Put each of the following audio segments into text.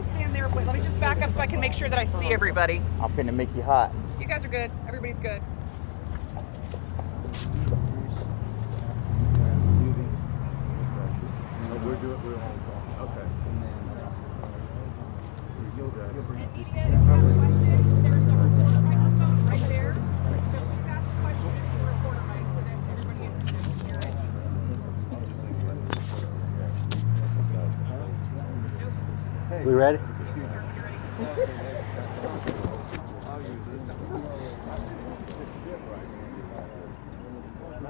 everybody stand there. Wait, let me just back up so I can make sure that I see everybody. I'm finna make you hot. You guys are good. Everybody's good. We're on. Okay. There's a microphone right there. So please ask a question in the recorder mic so that everybody can hear it. We ready? I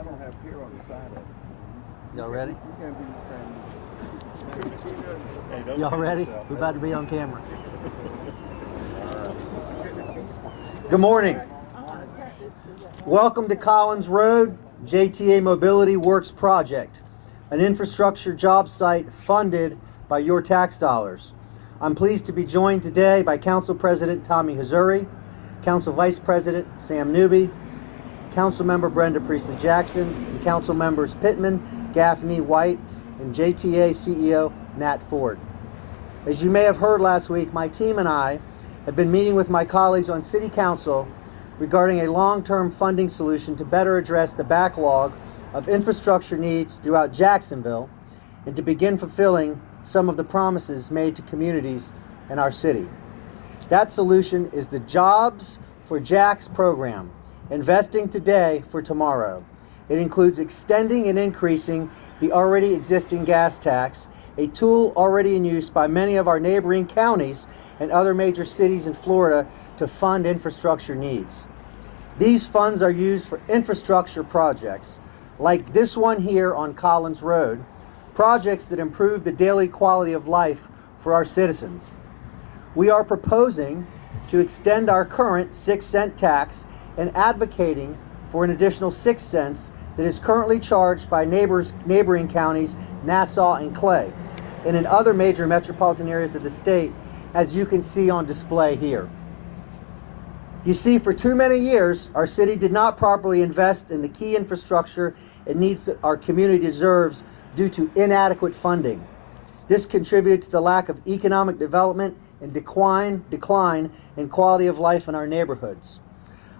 don't have hair on the side of it. Y'all ready? You can't be the same. Y'all ready? We're about to be on camera. Good morning. Welcome to Collins Road, JTA Mobility Works Project, an infrastructure job site funded by your tax dollars. I'm pleased to be joined today by Council President Tommy Hazuri, Council Vice President Sam Newby, Council Member Brenda Priestley Jackson, and Council Members Pittman, Gaffney, White, and JTA CEO Nat Ford. As you may have heard last week, my team and I have been meeting with my colleagues on City Council regarding a long-term funding solution to better address the backlog of infrastructure needs throughout Jacksonville and to begin fulfilling some of the promises made to communities in our city. That solution is the Jobs for Jacks program, investing today for tomorrow. It includes extending and increasing the already existing gas tax, a tool already in use by many of our neighboring counties and other major cities in Florida to fund infrastructure needs. These funds are used for infrastructure projects, like this one here on Collins Road, projects that improve the daily quality of life for our citizens. We are proposing to extend our current 6-cent tax and advocating for an additional 6 cents that is currently charged by neighboring counties, Nassau and Clay, and in other major metropolitan areas of the state, as you can see on display here. You see, for too many years, our city did not properly invest in the key infrastructure it needs that our community deserves due to inadequate funding. This contributed to the lack of economic development and decline in quality of life in our neighborhoods.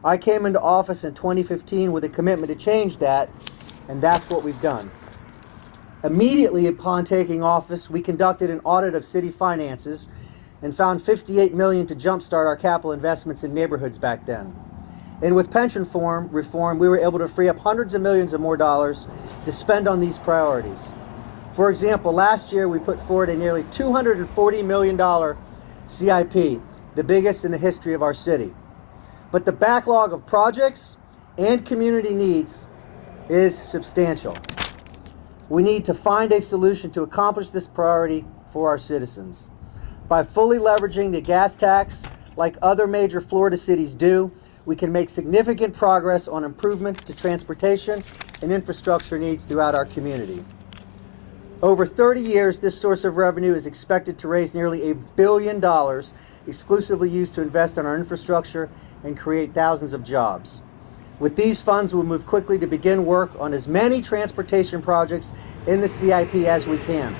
I came into office in 2015 with a commitment to change that, and that's what we've done. Immediately upon taking office, we conducted an audit of city finances and found $58 million to jumpstart our capital investments in neighborhoods back then. And with pension reform, we were able to free up hundreds of millions of more dollars to spend on these priorities. For example, last year we put forward a nearly $240 million CIP, the biggest in the history of our city. But the backlog of projects and community needs is substantial. We need to find a solution to accomplish this priority for our citizens. By fully leveraging the gas tax, like other major Florida cities do, we can make significant progress on improvements to transportation and infrastructure needs throughout our community. Over 30 years, this source of revenue is expected to raise nearly $1 billion, exclusively used to invest in our infrastructure and create thousands of jobs. With these funds, we'll move quickly to begin work on as many transportation projects in the CIP as we can,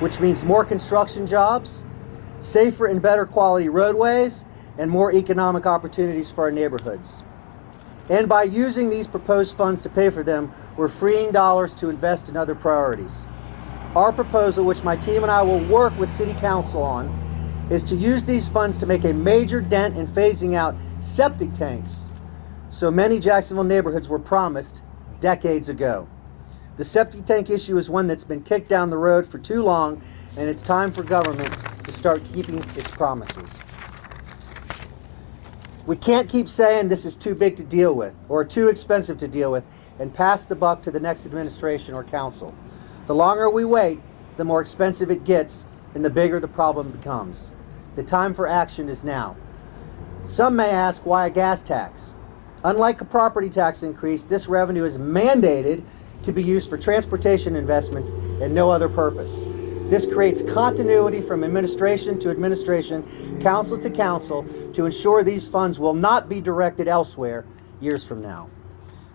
which means more construction jobs, safer and better quality roadways, and more economic opportunities for our neighborhoods. And by using these proposed funds to pay for them, we're freeing dollars to invest in other priorities. Our proposal, which my team and I will work with City Council on, is to use these funds to make a major dent in phasing out septic tanks so many Jacksonville neighborhoods were promised decades ago. The septic tank issue is one that's been kicked down the road for too long, and it's time for government to start keeping its promises. We can't keep saying this is too big to deal with or too expensive to deal with and pass the buck to the next administration or council. The longer we wait, the more expensive it gets and the bigger the problem becomes. The time for action is now. Some may ask, why a gas tax? Unlike a property tax increase, this revenue is mandated to be used for transportation investments and no other purpose. This creates continuity from administration to administration, council to council, to ensure these funds will not be directed elsewhere years from now.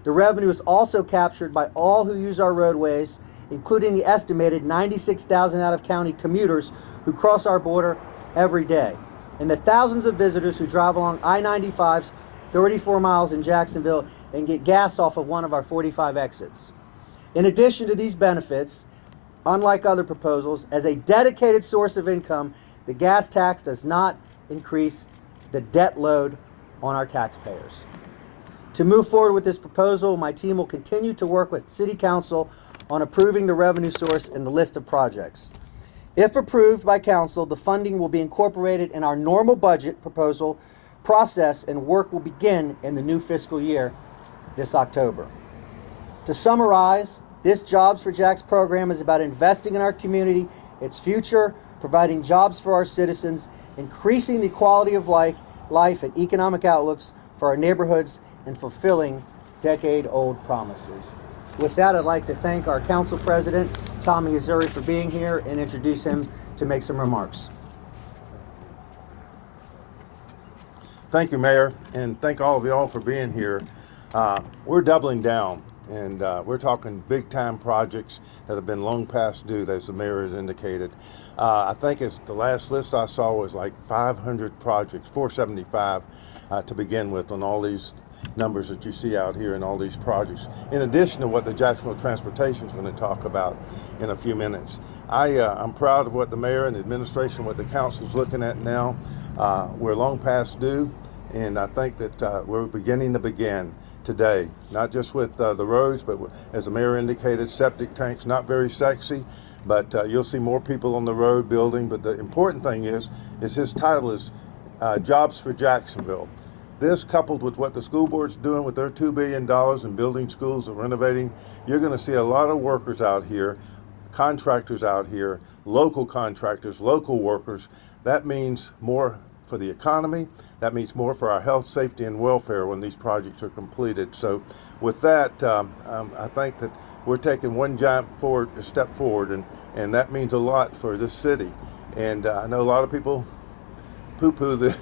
The revenue is also captured by all who use our roadways, including the estimated 96,000 out-of-county commuters who cross our border every day, and the thousands of visitors who drive along I-95's 34 miles in Jacksonville and get gas off of one of our 45 exits. In addition to these benefits, unlike other proposals, as a dedicated source of income, the gas tax does not increase the debt load on our taxpayers. To move forward with this proposal, my team will continue to work with City Council on approving the revenue source and the list of projects. If approved by Council, the funding will be incorporated in our normal budget proposal process, and work will begin in the new fiscal year this October. To summarize, this Jobs for Jacks program is about investing in our community, its future, providing jobs for our citizens, increasing the quality of life and economic outlooks for our neighborhoods, and fulfilling decade-old promises. With that, I'd like to thank our Council President, Tommy Azuri, for being here and introduce him to make some remarks. Thank you, Mayor, and thank all of y'all for being here. We're doubling down, and we're talking big-time projects that have been long past due, as the Mayor has indicated. I think the last list I saw was like 500 projects, 475 to begin with, on all these numbers that you see out here and all these projects, in addition to what the Jacksonville Transportation is going to talk about in a few minutes. I'm proud of what the Mayor and the administration, what the council is looking at now. We're long past due, and I think that we're beginning to begin today, not just with the roads, but as the Mayor indicated, septic tanks, not very sexy, but you'll see more people on the road building. But the important thing is his title is Jobs for Jacksonville. This, coupled with what the school board's doing with their $2 billion in building schools and renovating, you're going to see a lot of workers out here, contractors out here, local contractors, local workers. That means more for the economy. That means more for our health, safety, and welfare when these projects are completed. So with that, I think that we're taking one giant step forward, and that means a lot for this city. And I know a lot of people poo-poo the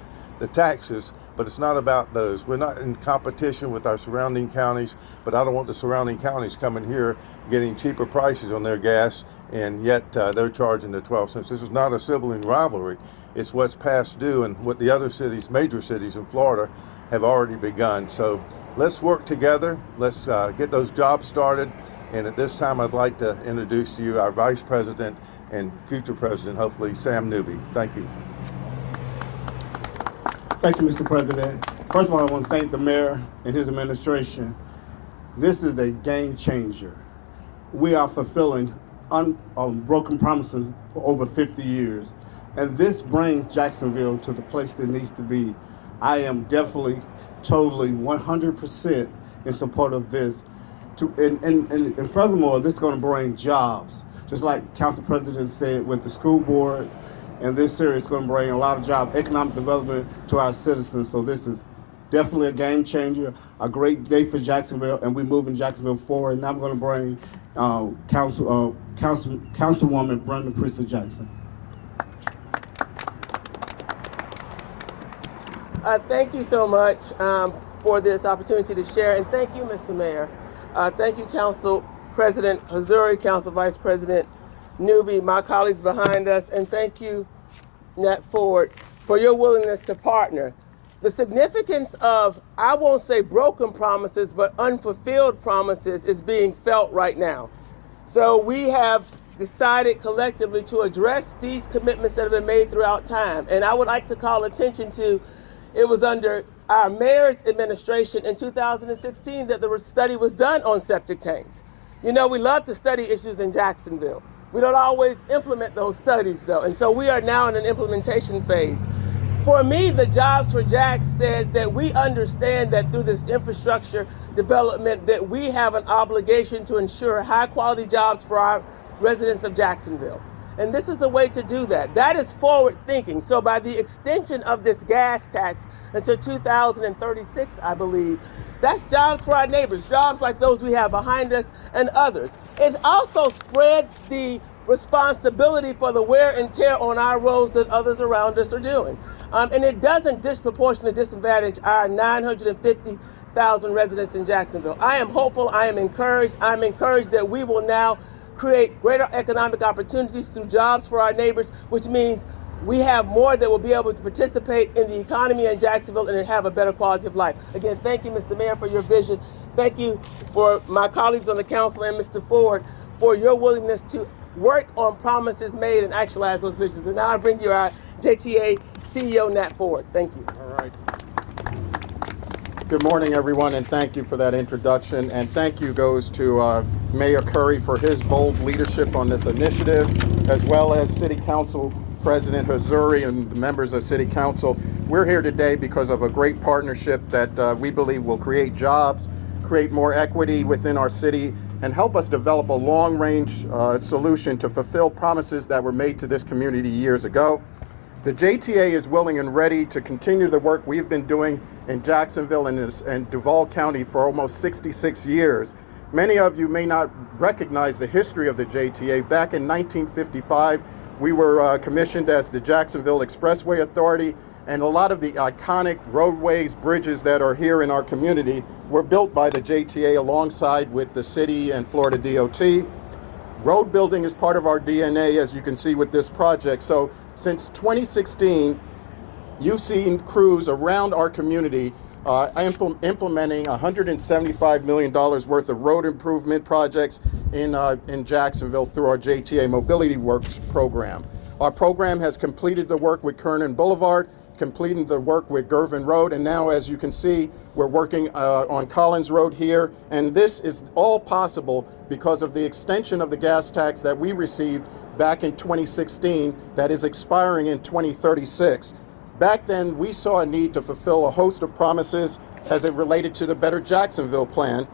taxes, but it's not about those. We're not in competition with our surrounding counties, but I don't want the surrounding counties coming here getting cheaper prices on their gas, and yet they're charging the 12 cents. This is not a sibling rivalry. It's what's past due and what the other cities, major cities in Florida, have already begun. So let's work together. Let's get those jobs started. And at this time, I'd like to introduce to you our Vice President and future President, hopefully, Sam Newby. Thank you. Thank you, Mr. President. First of all, I want to thank the mayor and his administration. This is a game changer. We are fulfilling broken promises for over 50 years. And this brings Jacksonville to the place it needs to be. I am definitely, totally, 100% in support of this. And furthermore, this is going to bring jobs. Just like Council President said with the school board, and this series is going to bring a lot of economic development to our citizens. So this is definitely a game changer, a great day for Jacksonville, and we're moving Jacksonville forward. And I'm going to bring Councilwoman Brenda Priestley Jackson. Thank you so much for this opportunity to share, and thank you, Mr. Mayor. Thank you, Council President Azuri, Council Vice President Newby, my colleagues behind us, and thank you, Nat Ford, for your willingness to partner. The significance of, I won't say broken promises, but unfulfilled promises is being felt right now. So we have decided collectively to address these commitments that have been made throughout time. And I would like to call attention to, it was under our mayor's administration in 2016 that the study was done on septic tanks. You know, we love to study issues in Jacksonville. We don't always implement those studies, though, and so we are now in an implementation phase. For me, the Jobs for Jacks says that we understand that through this infrastructure development that we have an obligation to ensure high-quality jobs for our residents of Jacksonville. And this is a way to do that. That is forward thinking. So by the extension of this gas tax until 2036, I believe, that's jobs for our neighbors, jobs like those we have behind us and others. It also spreads the responsibility for the wear and tear on our roads that others around us are doing. And it doesn't disproportionately disadvantage our 950,000 residents in Jacksonville. I am hopeful, I am encouraged. I'm encouraged that we will now create greater economic opportunities through jobs for our neighbors, which means we have more that will be able to participate in the economy in Jacksonville and have a better quality of life. Again, thank you, Mr. Mayor, for your vision. Thank you for my colleagues on the council and Mr. Ford for your willingness to work on promises made and actualize those visions. And now I bring you our JTA CEO, Nat Ford. Thank you. All right. Good morning, everyone, and thank you for that introduction. And thank you goes to Mayor Curry for his bold leadership on this initiative, as well as City Council President Hazuri and the members of City Council. We're here today because of a great partnership that we believe will create jobs, create more equity within our city, and help us develop a long-range solution to fulfill promises that were made to this community years ago. The JTA is willing and ready to continue the work we've been doing in Jacksonville and Duval County for almost 66 years. Many of you may not recognize the history of the JTA. Back in 1955, we were commissioned as the Jacksonville Expressway Authority, and a lot of the iconic roadways, bridges that are here in our community were built by the JTA alongside with the city and Florida DOT. Road building is part of our DNA, as you can see with this project. So since 2016, you've seen crews around our community implementing $175 million worth of road improvement projects in Jacksonville through our JTA Mobility Works program. Our program has completed the work with Kernan Boulevard, completing the work with Gervin Road, and now, as you can see, we're working on Collins Road here. And this is all possible because of the extension of the gas tax that we received back in 2016 that is expiring in 2036. Back then, we saw a need to fulfill a host of promises as it related to the Better Jacksonville plan.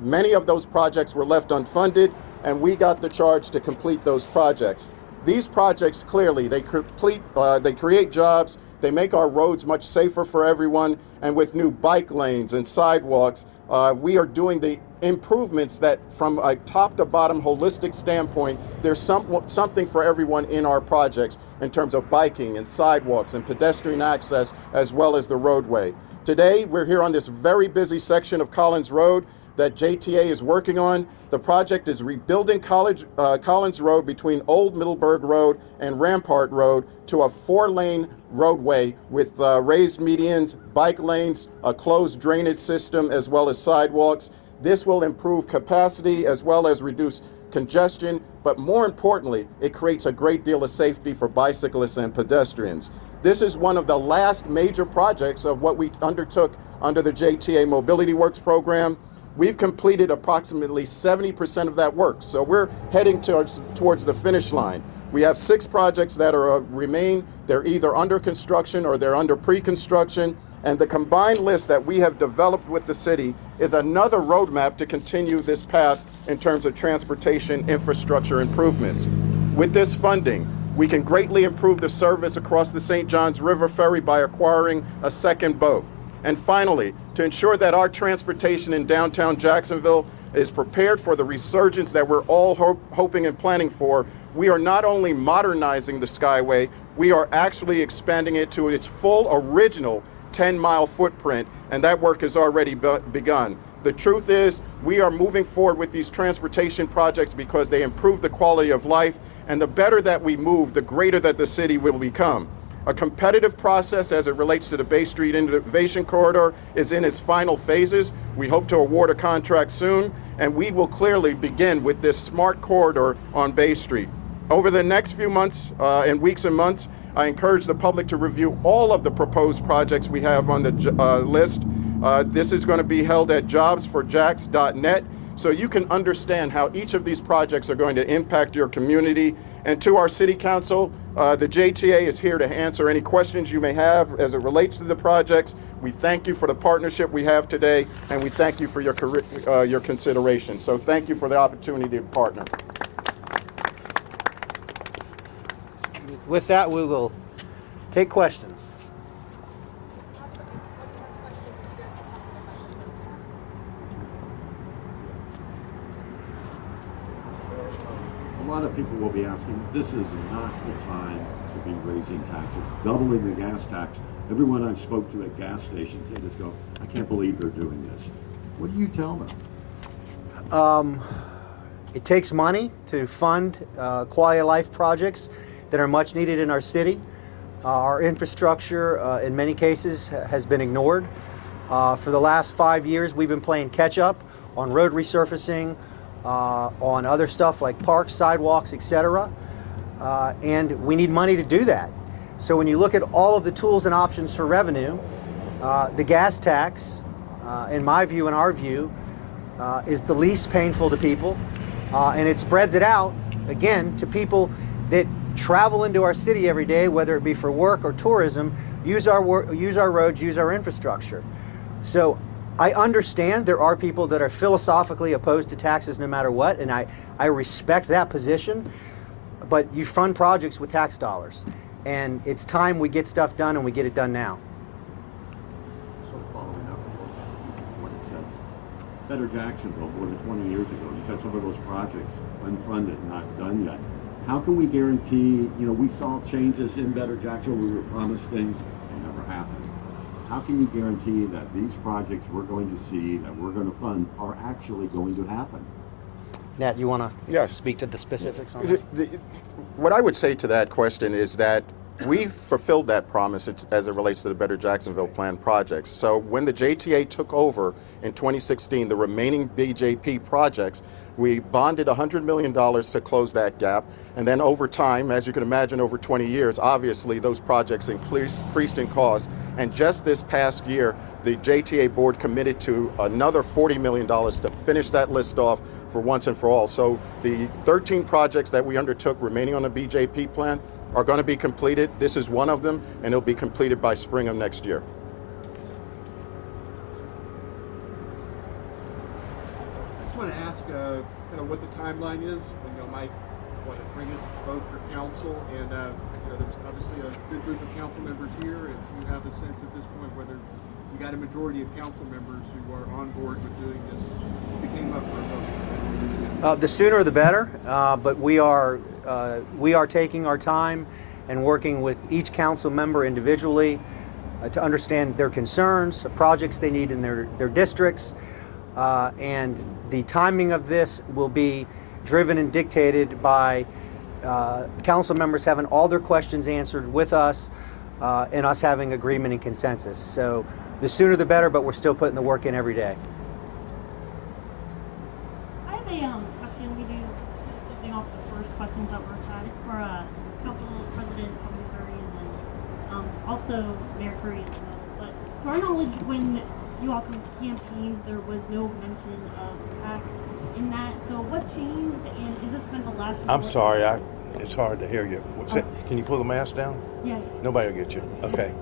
Many of those projects were left unfunded, and we got the charge to complete those projects. These projects, clearly, they create jobs, they make our roads much safer for everyone, and with new bike lanes and sidewalks, we are doing the improvements that, from a top to bottom holistic standpoint, there's something for everyone in our projects in terms of biking and sidewalks and pedestrian access, as well as the roadway. Today, we're here on this very busy section of Collins Road that JTA is working on. The project is rebuilding Collins Road between Old Middleburg Road and Rampart Road to a 4-lane roadway with raised medians, bike lanes, a closed drainage system, as well as sidewalks. This will improve capacity as well as reduce congestion, but more importantly, it creates a great deal of safety for bicyclists and pedestrians. This is one of the last major projects of what we undertook under the JTA Mobility Works program. We've completed approximately 70% of that work, so we're heading towards the finish line. We have 6 projects that remain. They're either under construction or they're under pre-construction, and the combined list that we have developed with the city is another roadmap to continue this path in terms of transportation infrastructure improvements. With this funding, we can greatly improve the service across the St. Johns River Ferry by acquiring a second boat. And finally, to ensure that our transportation in downtown Jacksonville is prepared for the resurgence that we're all hoping and planning for, we are not only modernizing the Skyway, we are actually expanding it to its full original 10-mile footprint, and that work has already begun. The truth is, we are moving forward with these transportation projects because they improve the quality of life, and the better that we move, the greater that the city will become. A competitive process as it relates to the Bay Street Innovation Corridor is in its final phases. We hope to award a contract soon, and we will clearly begin with this smart corridor on Bay Street. Over the next few months and weeks and months, I encourage the public to review all of the proposed projects we have on the list. This is going to be held at jobsforjax.net, so you can understand how each of these projects are going to impact your community. And to our City Council, the JTA is here to answer any questions you may have as it relates to the projects. We thank you for the partnership we have today, and we thank you for your consideration. So thank you for the opportunity to partner. With that, we will take questions. A lot of people will be asking, this is not the time to be raising taxes, doubling the gas tax. Everyone I've spoke to at gas stations, they just go, I can't believe they're doing this. What do you tell them? It takes money to fund quality of life projects, that are much needed in our city. Our infrastructure, in many cases, has been ignored. For the last 5 years, we've been playing catch up on road resurfacing, on other stuff like parks, sidewalks, etc. And we need money to do that. So when you look at all of the tools and options for revenue, the gas tax, in my view and our view, is the least painful to people, and it spreads it out, again, to people that travel into our city every day, whether it be for work or tourism, use our roads, use our infrastructure. So I understand there are people that are philosophically opposed to taxes no matter what, and I respect that position, but you fund projects with tax dollars, and it's time we get stuff done, and we get it done now. So following up on what it said, Better Jacksonville more than 20 years ago, you said some of those projects unfunded, not done yet. How can we guarantee, we saw changes in Better Jacksonville, we were promised things, they never happened. How can you guarantee that these projects we're going to see, that we're going to fund, are actually going to happen? Nat, you want to Yeah. speak to the specifics on that? What I would say to that question is that we fulfilled that promise as it relates to the Better Jacksonville Plan projects. So when the JTA took over in 2016, the remaining BJP projects, we bonded $100 million to close that gap. And then over time, as you can imagine, over 20 years, obviously those projects increased in cost. And just this past year, the JTA board committed to another $40 million to finish that list off for once and for all. So the 13 projects that we undertook remaining on the BJP plan are going to be completed. This is one of them, and it'll be completed by spring of next year. I just want to ask kind of what the timeline is when y'all might want to bring us both for council, and there's obviously a good group of council members here. If you have a sense at this point whether you got a majority of council members who are on board with doing this, if it came up for a vote. The sooner the better, but we are taking our time and working with each council member individually to understand their concerns, projects they need in their districts, and the timing of this will be driven and dictated by council members having all their questions answered with us and us having agreement and consensus. So the sooner the better, but we're still putting the work in every day. I have a question. We do lifting off the first questions that were chat. It's for Council President of Missouri and then also Mayor Curry as well. But to our knowledge, when you all campaigned, there was no mention of tax in that. So what changed, and is this kind of the last? I'm sorry, it's hard to hear you. Can you pull the mask down? Yeah. Nobody will get you. Okay.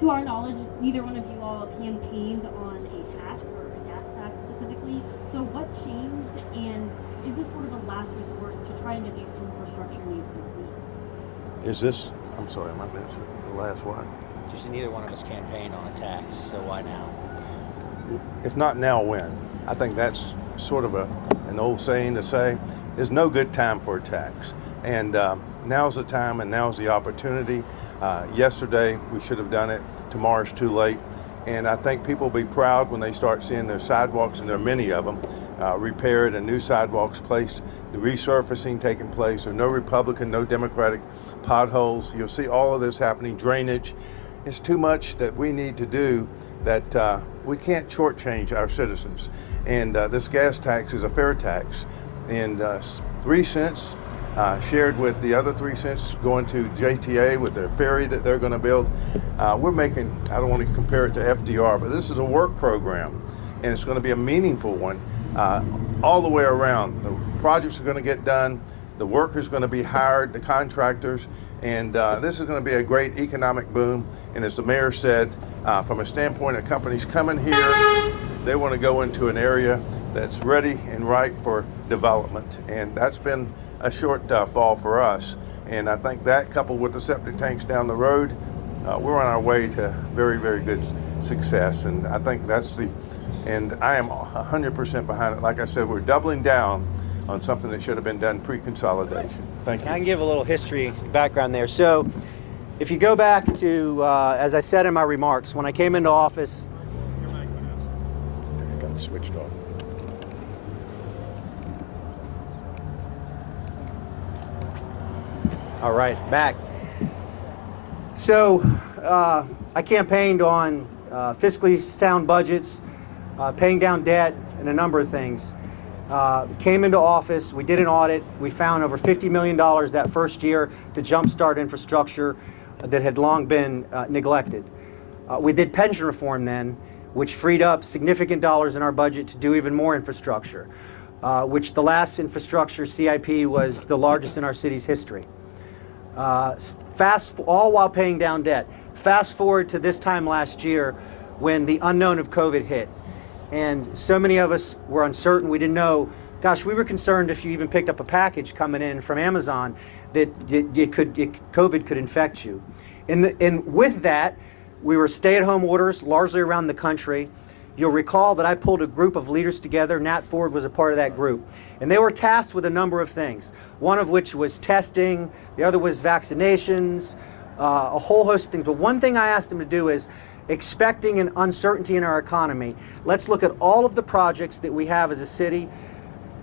To our knowledge, neither one of you all campaigned on a tax or a gas tax specifically. So what changed, and is this sort of the last resort to try and get the infrastructure needs complete? Is this, I'm sorry, am I missing the last one? Just neither one of us campaigned on a tax, so why now? If not now, when? I think that's sort of an old saying to say, there's no good time for a tax. And now's the time and now's the opportunity. Yesterday, we should have done it. Tomorrow's too late. And I think people will be proud when they start seeing their sidewalks, and there are many of them, repaired and new sidewalks placed, the resurfacing taking place. There are no Republican, no Democratic potholes. You'll see all of this happening, drainage. It's too much that we need to do that we can't shortchange our citizens. And this gas tax is a fair tax. And 3 cents shared with the other 3 cents going to JTA with their ferry that they're going to build. We're making, I don't want to compare it to FDR, but this is a work program, and it's going to be a meaningful one all the way around. The projects are going to get done, the workers are going to be hired, the contractors, and this is going to be a great economic boom. And as the mayor said, from a standpoint of companies coming here, they want to go into an area that's ready and right for development, and that's been a short fall for us. And I think that, coupled with the septic tanks down the road, we're on our way to very, very good success. And I think that's and I am 100% behind it. Like I said, we're doubling down on something that should have been done pre-consolidation. Thank you. I can give a little history background there. So if you go back to, as I said in my remarks, when I came into office, It got switched off. All right, back. So I campaigned on fiscally sound budgets, paying down debt, and a number of things. Came into office, we did an audit, we found over $50 million that first year to jumpstart infrastructure that had long been neglected. We did pension reform then, which freed up significant dollars in our budget to do even more infrastructure, which the last infrastructure CIP was the largest in our city's history. All while paying down debt. Fast forward to this time last year when the unknown of COVID hit. And so many of us were uncertain. We didn't know. Gosh, we were concerned if you even picked up a package coming in from Amazon that COVID could infect you. And with that, we were stay-at-home orders largely around the country. You'll recall that I pulled a group of leaders together. Nat Ford was a part of that group. And they were tasked with a number of things, one of which was testing, the other was vaccinations, a whole host of things. But one thing I asked them to do is, expecting an uncertainty in our economy, let's look at all of the projects that we have as a city,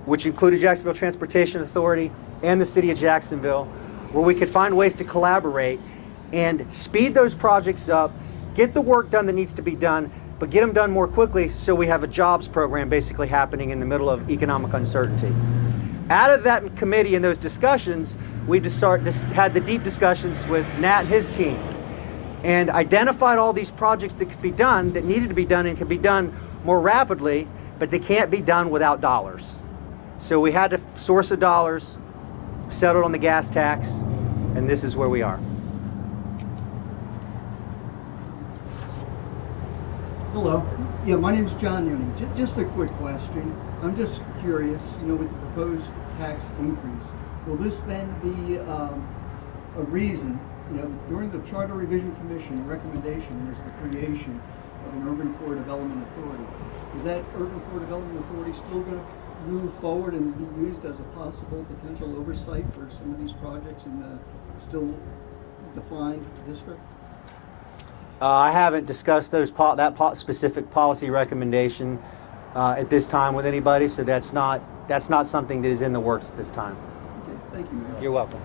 which included Jacksonville Transportation Authority and the city of Jacksonville, where we could find ways to collaborate and speed those projects up, get the work done that needs to be done, but get them done more quickly so we have a jobs program basically happening in the middle of economic uncertainty. Out of that committee and those discussions, we just had the deep discussions with Nat and his team, and identified all these projects that could be done, that needed to be done and could be done more rapidly, but they can't be done without dollars. So we had to source the dollars, settled on the gas tax, and this is where we are. Hello. Yeah, my name's John Newning. Just a quick question. I'm just curious, with the proposed tax increase, will this then be a reason, during the Charter Revision Commission recommendation, there's the creation of an Urban Core Development Authority. Is that Urban Core Development Authority still going to move forward and be used as a possible potential oversight for some of these projects in the still defined district? I haven't discussed that specific policy recommendation at this time with anybody, so that's not something that is in the works at this time. Okay, thank you, Mayor. You're welcome.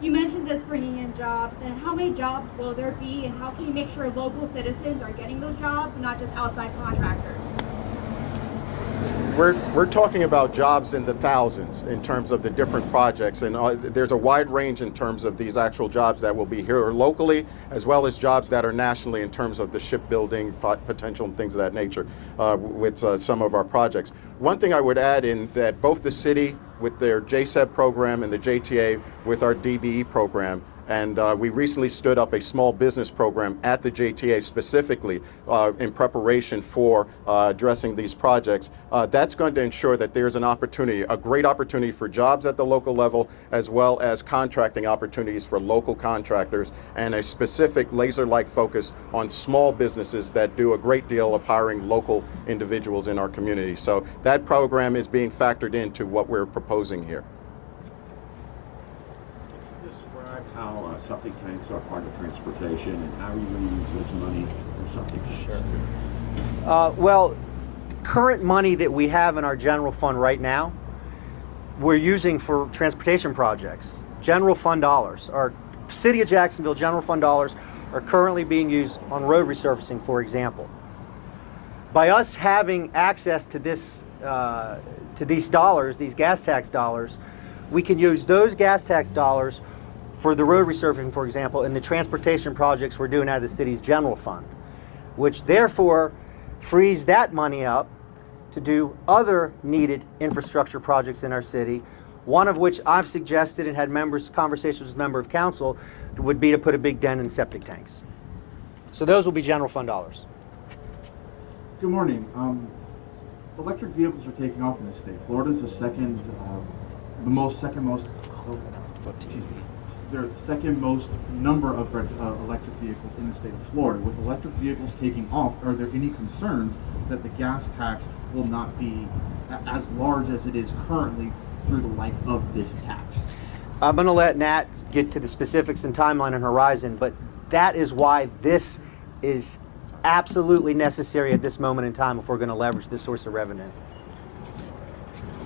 You mentioned this bringing in jobs, and how many jobs will there be, and how can you make sure local citizens are getting those jobs and not just outside contractors? We're talking about jobs in the thousands in terms of the different projects, and there's a wide range in terms of these actual jobs that will be here locally, as well as jobs that are nationally in terms of the shipbuilding potential and things of that nature with some of our projects. One thing I would add in that both the city with their JSEB program and the JTA with our DBE program, and we recently stood up a small business program at the JTA specifically in preparation for addressing these projects. That's going to ensure that there's an opportunity, a great opportunity for jobs at the local level, as well as contracting opportunities for local contractors, and a specific laser-like focus on small businesses that do a great deal of hiring local individuals in our community. So that program is being factored into what we're proposing here. How septic tanks are part of transportation, and how are you going to use this money for septic tanks? Sure. Well, current money that we have in our general fund right now, we're using for transportation projects. General fund dollars, our City of Jacksonville general fund dollars are currently being used on road resurfacing, for example. By us having access to this, to these dollars, these gas tax dollars, we can use those gas tax dollars for the road resurfacing, for example, and the transportation projects we're doing out of the city's general fund, which therefore frees that money up to do other needed infrastructure projects in our city, one of which I've suggested and had conversations with members of council would be to put a big dent in septic tanks. So those will be general fund dollars. Good morning. Electric vehicles are taking off in this state. Florida's the second most They're the second most number of electric vehicles in the state of Florida. With electric vehicles taking off, are there any concerns that the gas tax will not be as large as it is currently through the life of this tax? I'm going to let Nat get to the specifics and timeline and horizon, but that is why this is absolutely necessary at this moment in time if we're going to leverage this source of revenue.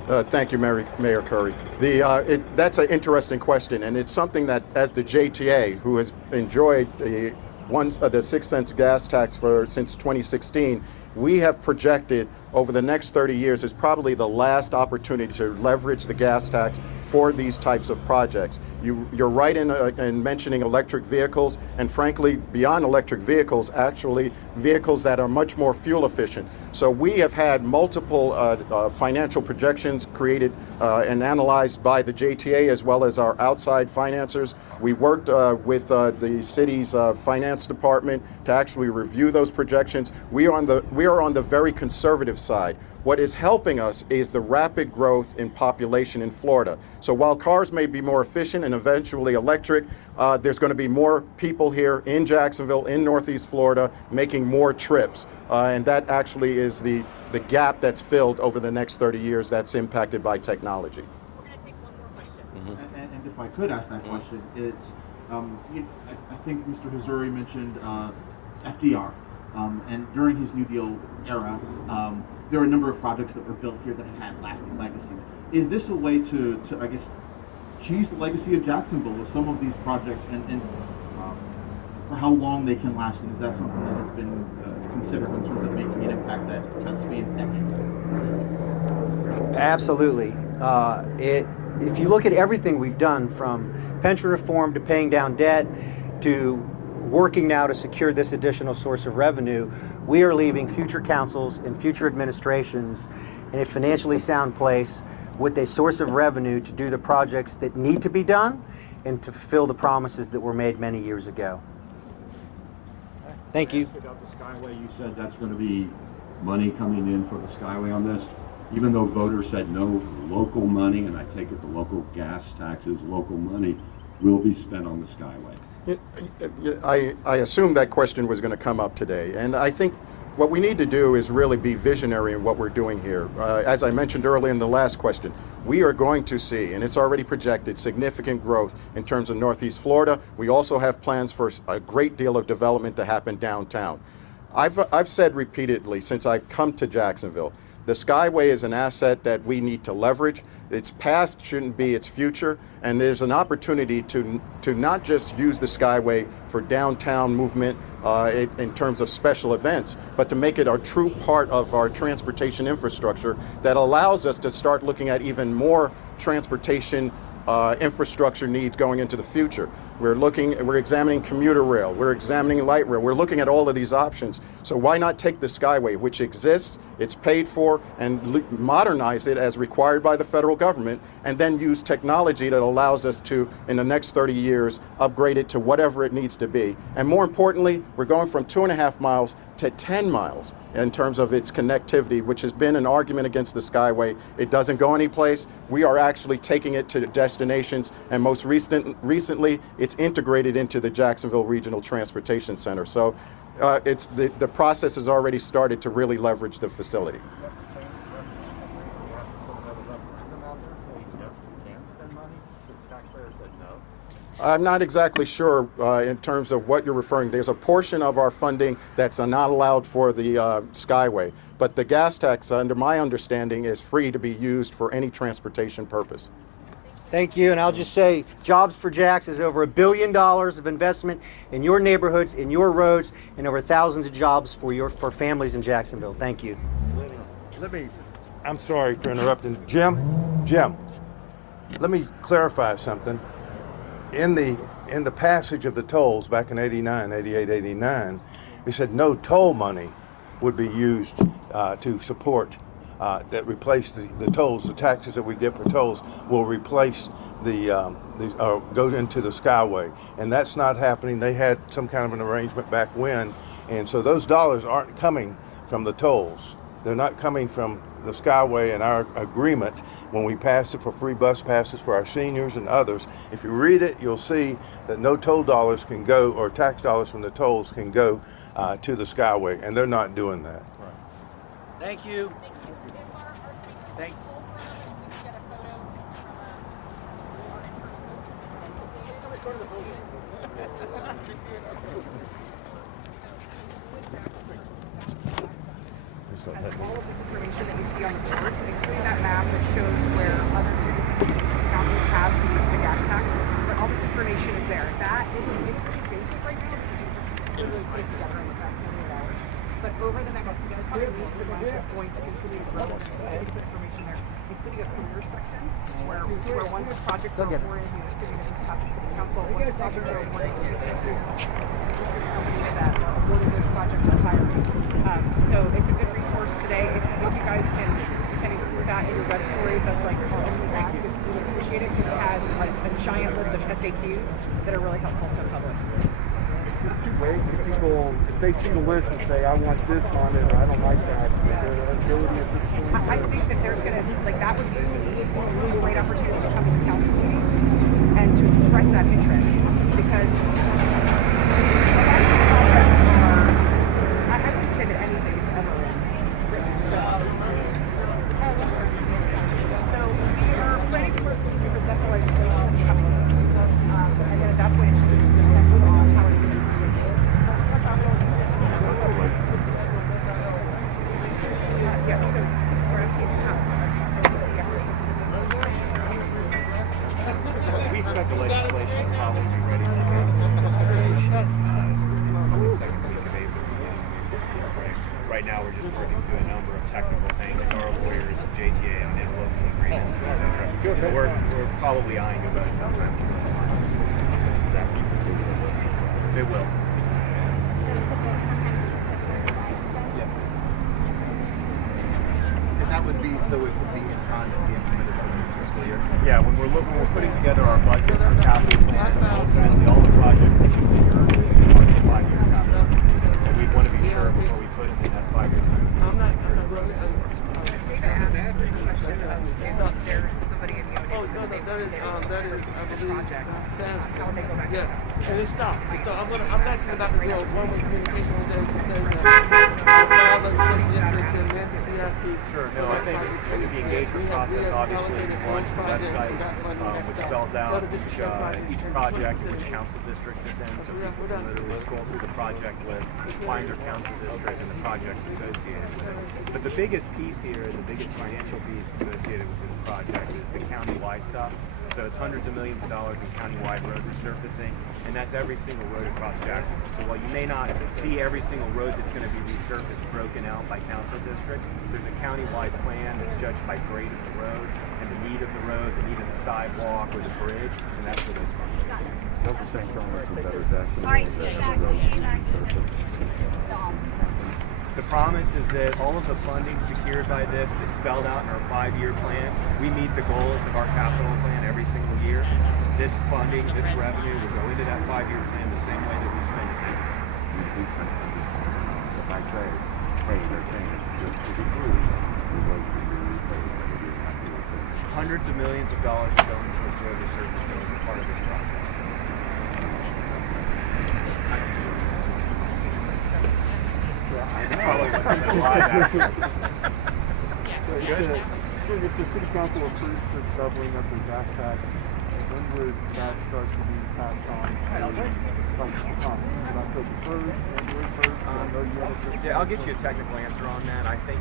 Thank you, Mayor Curry. That's an interesting question, and it's something that, as the JTA, who has enjoyed the 6 cents gas tax since 2016, we have projected over the next 30 years is probably the last opportunity to leverage the gas tax for these types of projects. You're right in mentioning electric vehicles, and frankly, beyond electric vehicles, actually vehicles that are much more fuel efficient. So we have had multiple financial projections created and analyzed by the JTA as well as our outside financiers. We worked with the city's finance department to actually review those projections. We are on the very conservative side. What is helping us is the rapid growth in population in Florida. So while cars may be more efficient and eventually electric, there's going to be more people here in Jacksonville, in Northeast Florida, making more trips. And that actually is the gap that's filled over the next 30 years that's impacted by technology. We're going to take one more question. And if I could ask that question, it's, I think Mr. Hazuri mentioned FDR. And during his New Deal era, there were a number of projects that were built here that had lasting legacies. Is this a way to I guess, change the legacy of Jacksonville with some of these projects and for how long they can last? And is that something that has been considered in terms of making an impact that spans decades? Absolutely. If you look at everything we've done, from pension reform to paying down debt to working now to secure this additional source of revenue, we are leaving future councils and future administrations in a financially sound place with a source of revenue to do the projects that need to be done and to fulfill the promises that were made many years ago. Thank you. About the Skyway, you said that's going to be money coming in for the Skyway on this, even though voters said no local money, and I take it the local gas taxes, local money will be spent on the Skyway. I assume that question was going to come up today, and I think what we need to do is really be visionary in what we're doing here. As I mentioned earlier in the last question, we are going to see, and it's already projected, significant growth in terms of Northeast Florida. We also have plans for a great deal of development to happen downtown. I've said repeatedly since I've come to Jacksonville, the Skyway is an asset that we need to leverage. Its past shouldn't be its future, and there's an opportunity to not just use the Skyway for downtown movement in terms of special events, but to make it a true part of our transportation infrastructure that allows us to start looking at even more transportation infrastructure needs going into the future. We're examining commuter rail, we're examining light rail, we're looking at all of these options. So why not take the Skyway, which exists, it's paid for, and modernize it as required by the federal government, and then use technology that allows us to, in the next 30 years, upgrade it to whatever it needs to be. And more importantly, we're going from 2.5 miles to 10 miles in terms of its connectivity, which has been an argument against the Skyway. It doesn't go anyplace. We are actually taking it to destinations, and most recently, it's integrated into the Jacksonville Regional Transportation Center. So the process has already started to really leverage the facility. I'm not exactly sure in terms of what you're referring. There's a portion of our funding that's not allowed for the Skyway, but the gas tax, under my understanding, is free to be used for any transportation purpose. Thank you, and I'll just say, Jobs for Jacks is over $1 billion of investment in your neighborhoods, in your roads, and over thousands of jobs for families in Jacksonville. Thank you. I'm sorry for interrupting. Jim, let me clarify something. In the passage of the tolls back in 88, 89, we said no toll money would be used to support that replace the tolls. The taxes that we get for tolls will replace go into the Skyway, and that's not happening. They had some kind of an arrangement back when, and so those dollars aren't coming from the tolls. They're not coming from the Skyway and our agreement when we passed it for free bus passes for our seniors and others. If you read it, you'll see that no toll dollars can go, or tax dollars from the tolls can go to the Skyway, and they're not doing that. Thank you. Thank you. If our speakers will hold for us, we can get a photo from our internal. Just don't has let me. all of this information that you see on the boards, including that map that shows where other counties have the gas tax. But all this information is there. That is it's pretty basic right now. We're really putting together in about $1 million. But over the next couple of weeks and months, it's going to continue to grow. There's going to be information there, including a career section where once projects are awarded, assuming that this passes city council, when projects are awarded, companies that are awarded those projects are hiring. So it's a good resource today. If you guys can include that in your web stories, that's like our only ask. We appreciate it because it has a giant list of FAQs that are really helpful to the public. Two ways for people, if they see the list and say, I want this on it, or I don't like that, is there an ability at this point? I think that there's going to, like, that would be a great opportunity to come to the council meetings and to express that interest because I wouldn't say that anything is ever written in stone. So we are planning for presidential legislation coming. And then at that point, it just depends on how it is. Yeah, so we're asking we expect the legislation to probably be ready for council's consideration the second week of April. Right now, we're just working through a number of technical things with our lawyers, JTA, and interlocal agreements, etc. But we're probably eyeing to vote sometime in the month. It will. And that would be so it would be in time to be implemented for the fiscal year? Yeah, when we're putting together our budget, our capital plan, and ultimately all the projects that you see here are part of the 5-year capital. And we want to be sure before we put them in that 5-year plan. There's somebody in the audience. That is, I believe, project. How would they go back? yeah, and it's stopped. So I'm actually about to do one with communication with them. Sure. No, I think the engagement process obviously launched the website, which spells out each project, which council district it's in, so people can literally scroll through the project list, find their council district and the projects associated with it. But the biggest piece here, the biggest financial piece associated with this project is the county-wide stuff. So it's hundreds of millions of dollars in county-wide road resurfacing, and that's every single road across Jacksonville. So while you may not see every single road that's going to be resurfaced broken out by council district, there's a county-wide plan that's judged by grade of the road and the need of the road, the need of the sidewalk or the bridge, and that's where those funds come from. Those are things going to better Jacksonville. All right, see you back. The promise is that all of the funding secured by this that's spelled out in our 5-year plan, we meet the goals of our capital plan every single year. This funding, this revenue will go into that 5-year plan the same way that we spend it now. If I say, hey, they're saying it's just to be approved, we will be Hundreds of millions of dollars are going towards road resurfacing as a part of this project. Probably wasn't live actually. If the city council approves the doubling of the gas tax, when would that start to be passed on? October 1st, January 1st? Yeah, I'll get you a technical answer on that. I think